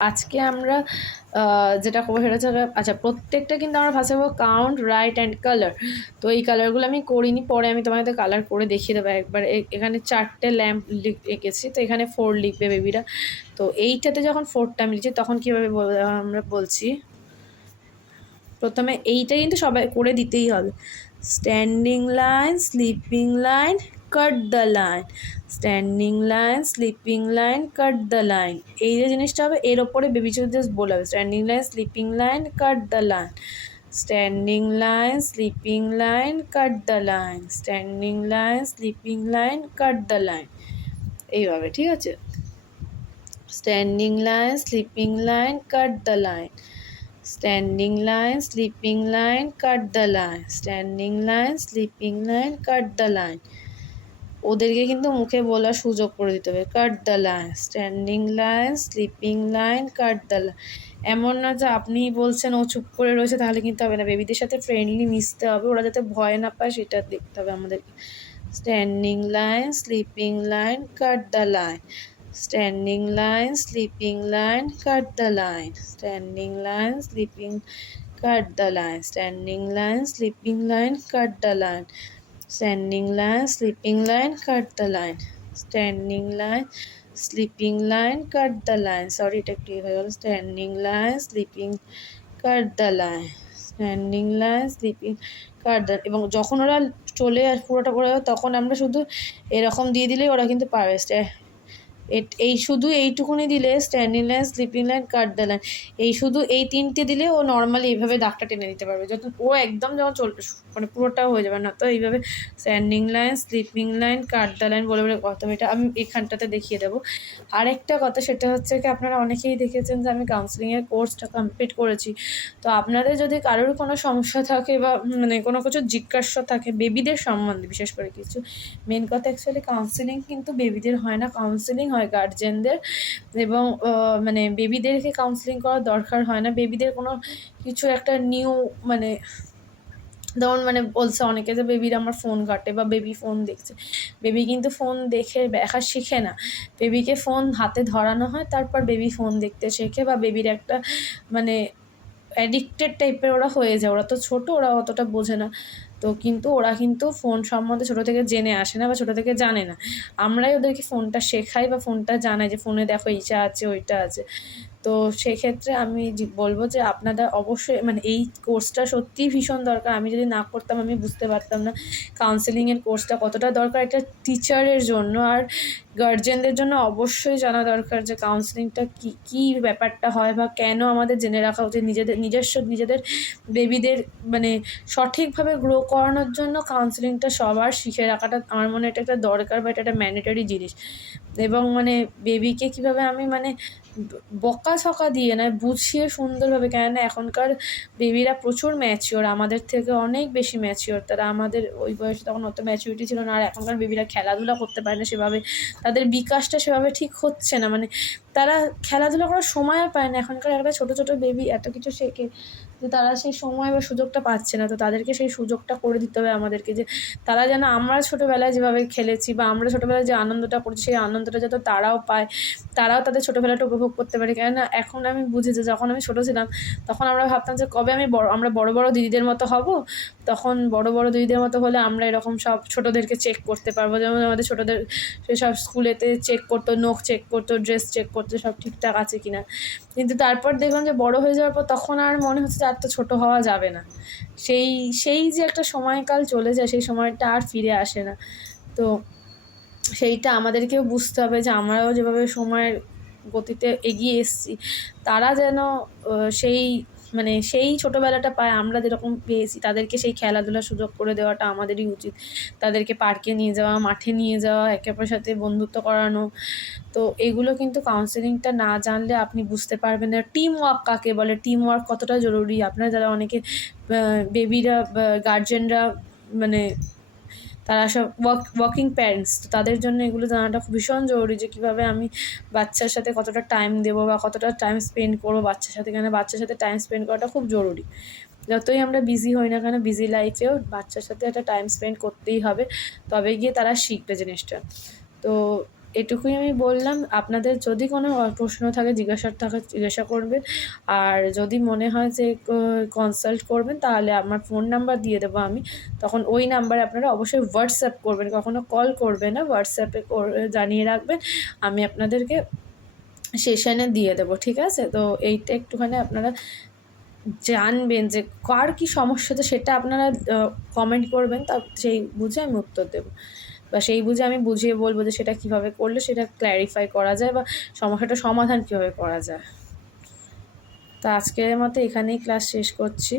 আজকে আমরা যেটা করবো সেটা হচ্ছে, আচ্ছা প্রত্যেকটা কিন্তু আমরা first of count, right and colour. তো এই কালারগুলো আমি করিনি, পরে আমি তোমাদের কালার করে দেখিয়ে দেবো একবার। এখানে 4টে ল্যাম্প এঁকেছি, তো এখানে 4 লিখবে বেবিরা। তো এইটাতে যখন 4টা আমি লিখছি তখন কীভাবে আমরা বলছি, প্রথমে এইটা কিন্তু সবাই করে দিতেই হবে। Standing line, sleeping line, cut the line, standing line, sleeping line, cut the line. এই যে জিনিসটা হবে, এর ওপরে বেবি জাস্ট বলে হবে standing line, sleeping line, cut the line, standing line, sleeping line, cut the line, standing line, sleeping line, cut the line. এইভাবে, ঠিক আছে? Standing line, sleeping line, cut the line, standing line, sleeping line, cut the line, standing line, sleeping line, cut the line. ওদেরকে কিন্তু মুখে বলার সুযোগ করে দিতে হবে, cut the line, standing line, sleeping line, cut the line. এমন না যে আপনি বলছেন ও চুপ করে রয়েছে, তাহলে কিন্তু হবে না। বেবিদের সাথে ফ্রেন্ডলি মিশতে হবে, ওরা যাতে ভয় না পায় সেটা দেখতে হবে আমাদেরকে। Standing line, sleeping line, cut the line, standing line, sleeping line, cut the line, standing line, sleeping, cut the line, standing line, sleeping line, cut the line, standing line, sleeping line, cut the line, standing line, sleeping line, cut the line. Sorry, এটা একটু হয়ে গেল। Standing line, sleeping, cut the line, standing line, sleeping, cut the. এবং যখন ওরা চলে পুরোটা করে যাবে তখন আমরা শুধু এরকম দিয়ে দিলেই ওরা কিন্তু পারবে। এই শুধু এইটুকুনি দিলে standing line, sleeping line, cut the line, এই শুধু এই 3টে দিলে ও নর্মালি এইভাবে দাগটা টেনে দিতে পারবে। যখন ও একদম যখন মানে পুরোটা হয়ে যাবে না, তো এইভাবে standing line, sleeping line, cut the line বলে বলে করতে হবে। এটা আমি এখানটাতে দেখিয়ে দেবো। আরেকটা কথা, সেটা হচ্ছে কি, আপনারা অনেকেই দেখেছেন যে আমি কাউন্সেলিংয়ের কোর্সটা কমপ্লিট করেছি। তো আপনাদের যদি কারোর কোনো সমস্যা থাকে বা মানে কোনো কিছু জিজ্ঞাসা থাকে বেবিদের সম্বন্ধে, বিশেষ করে কিছু, মেন কথা অ্যাকচুয়ালি কাউন্সেলিং কিন্তু বেবিদের হয় না, কাউন্সেলিং হয় গার্জেনদের। এবং মানে বেবিদেরকে কাউন্সেলিং করার দরকার হয় না। বেবিদের কোনো কিছু একটা নিউ মানে যেমন মানে বলছে অনেকে যে বেবির আমার ফোন ঘাটে বা বেবি ফোন দেখছে, বেবি কিন্তু ফোন দেখে দেখা শিখে না। বেবিকে ফোন হাতে ধরানো হয়, তারপর বেবি ফোন দেখতে শেখে, বা বেবির একটা মানে অ্যাডিক্টেড টাইপের ওরা হয়ে যায়। ওরা তো ছোটো, ওরা অতটা বোঝে না। তো কিন্তু ওরা কিন্তু ফোন সম্বন্ধে ছোটো থেকে জেনে আসে না বা ছোটো থেকে জানে না। আমরাই ওদেরকে ফোনটা শেখাই বা ফোনটা জানাই যে ফোনে দেখো এইটা আছে, ওইটা আছে। তো সেক্ষেত্রে আমি বলবো যে আপনারা অবশ্যই মানে এই কোর্সটা সত্যিই ভীষণ দরকার। আমি যদি না করতাম আমি বুঝতে পারতাম না কাউন্সেলিংয়ের কোর্সটা কতটা দরকার একটা টিচারের জন্য। আর গার্জেনদের জন্য অবশ্যই জানা দরকার যে কাউন্সেলিংটা কী ব্যাপারটা হয় বা কেন আমাদের জেনে রাখা উচিত। নিজেদের বেবিদের মানে সঠিকভাবে গ্রো করানোর জন্য কাউন্সেলিংটা সবার শিখে রাখাটা আমার মনে হয় এটা একটা দরকার বা এটা একটা ম্যান্ডেটরি জিনিস। এবং মানে বেবিকে কীভাবে আমি মানে বকাঝকা দিয়ে নয়, বুঝিয়ে সুন্দরভাবে, কেননা এখনকার বেবিরা প্রচুর ম্যাচিওর, আমাদের থেকে অনেক বেশি ম্যাচিওর তারা। আমাদের ওই বয়সে তখন অত ম্যাচিউরিটি ছিল না। আর এখনকার বেবিরা খেলাধুলা করতে পারে না সেভাবে, তাদের বিকাশটা সেভাবে ঠিক হচ্ছে না, মানে তারা খেলাধুলা করার সময়ও পায় না। এখনকার একটা ছোটো ছোটো বেবি এত কিছু শেখে যে তারা সেই সময় বা সুযোগটা পাচ্ছে না। তো তাদেরকে সেই সুযোগটা করে দিতে হবে আমাদেরকে, যে তারা যেন আমরা ছোটোবেলায় যেভাবে খেলেছি বা আমরা ছোটোবেলায় যে আনন্দটা করছি সেই আনন্দটা যাতে তারাও পায়, তারাও তাদের ছোটোবেলাটা উপভোগ করতে পারে। কেননা এখন আমি বুঝি যে যখন আমি ছোটো ছিলাম তখন আমরা ভাবতাম যে কবে আমরা বড় বড় দিদিদের মতো হব, তখন বড় বড় দিদিদের মতো হলে আমরা এরকম সব ছোটোদেরকে চেক করতে পারবো। যেমন আমাদের ছোটোদের সেসব স্কুলেতে চেক করতো, নখ চেক করতো, ড্রেস চেক করতো, সব ঠিকঠাক আছে কিনা। কিন্তু তারপর দেখলাম যে বড় হয়ে যাওয়ার পর তখন আর মনে হচ্ছে যে আর তো ছোটো হওয়া যাবে না। সেই সেই যে একটা সময়কাল চলে যায়, সেই সময়টা আর ফিরে আসে না। তো সেইটা আমাদেরকেও বুঝতে হবে যে আমরাও যেভাবে সময়ের গতিতে এগিয়ে এসেছি, তারা যেন সেই মানে সেই ছোটোবেলাটা পায় আমরা যেরকম পেয়েছি। তাদেরকে সেই খেলাধুলার সুযোগ করে দেওয়াটা আমাদেরই উচিত। তাদেরকে পার্কে নিয়ে যাওয়া, মাঠে নিয়ে যাওয়া, একে অপরের সাথে বন্ধুত্ব করানো। তো এগুলো কিন্তু কাউন্সেলিংটা না জানলে আপনি বুঝতে পারবেন না টিম ওয়ার্ক কাকে বলে, টিম ওয়ার্ক কতটা জরুরি। আপনারা যারা অনেকে বেবিরা গার্জেনরা মানে তারা সব ওয়ার্কিং প্যারেন্টস, তো তাদের জন্য এগুলো জানাটা খুব ভীষণ জরুরি যে কীভাবে আমি বাচ্চার সাথে কতটা টাইম দেবো বা কতটা টাইম স্পেন্ড করবো বাচ্চার সাথে। কেন বাচ্চার সাথে টাইম স্পেন্ড করাটা খুব জরুরি। যতই আমরা বিজি হই না কেন, বিজি লাইফেও বাচ্চার সাথে একটা টাইম স্পেন্ড করতেই হবে, তবে গিয়ে তারা শিখবে জিনিসটা। তো এটুকুই আমি বললাম। আপনাদের যদি কোনো প্রশ্ন থাকে, জিজ্ঞাসা করবেন। আর যদি মনে হয় যে কনসাল্ট করবেন, তাহলে আমার ফোন নাম্বার দিয়ে দেবো আমি। তখন ওই নাম্বারে আপনারা অবশ্যই হোয়াটসঅ্যাপ করবেন, কখনো কল করবেন না, হোয়াটসঅ্যাপে জানিয়ে রাখবেন। আমি আপনাদেরকে সেশনে দিয়ে দেবো, ঠিক আছে? তো এইটা একটুখানি আপনারা জানবেন যে কার কী সমস্যা, তো সেটা আপনারা কমেন্ট করবেন, তা সেই বুঝে আমি উত্তর দেবো, বা সেই বুঝে আমি বুঝিয়ে বলবো যে সেটা কীভাবে করলে সেটা ক্ল্যারিফাই করা যায়, বা সমস্যাটা সমাধান কীভাবে করা যায়। তা আজকের মতো এখানেই ক্লাস শেষ করছি।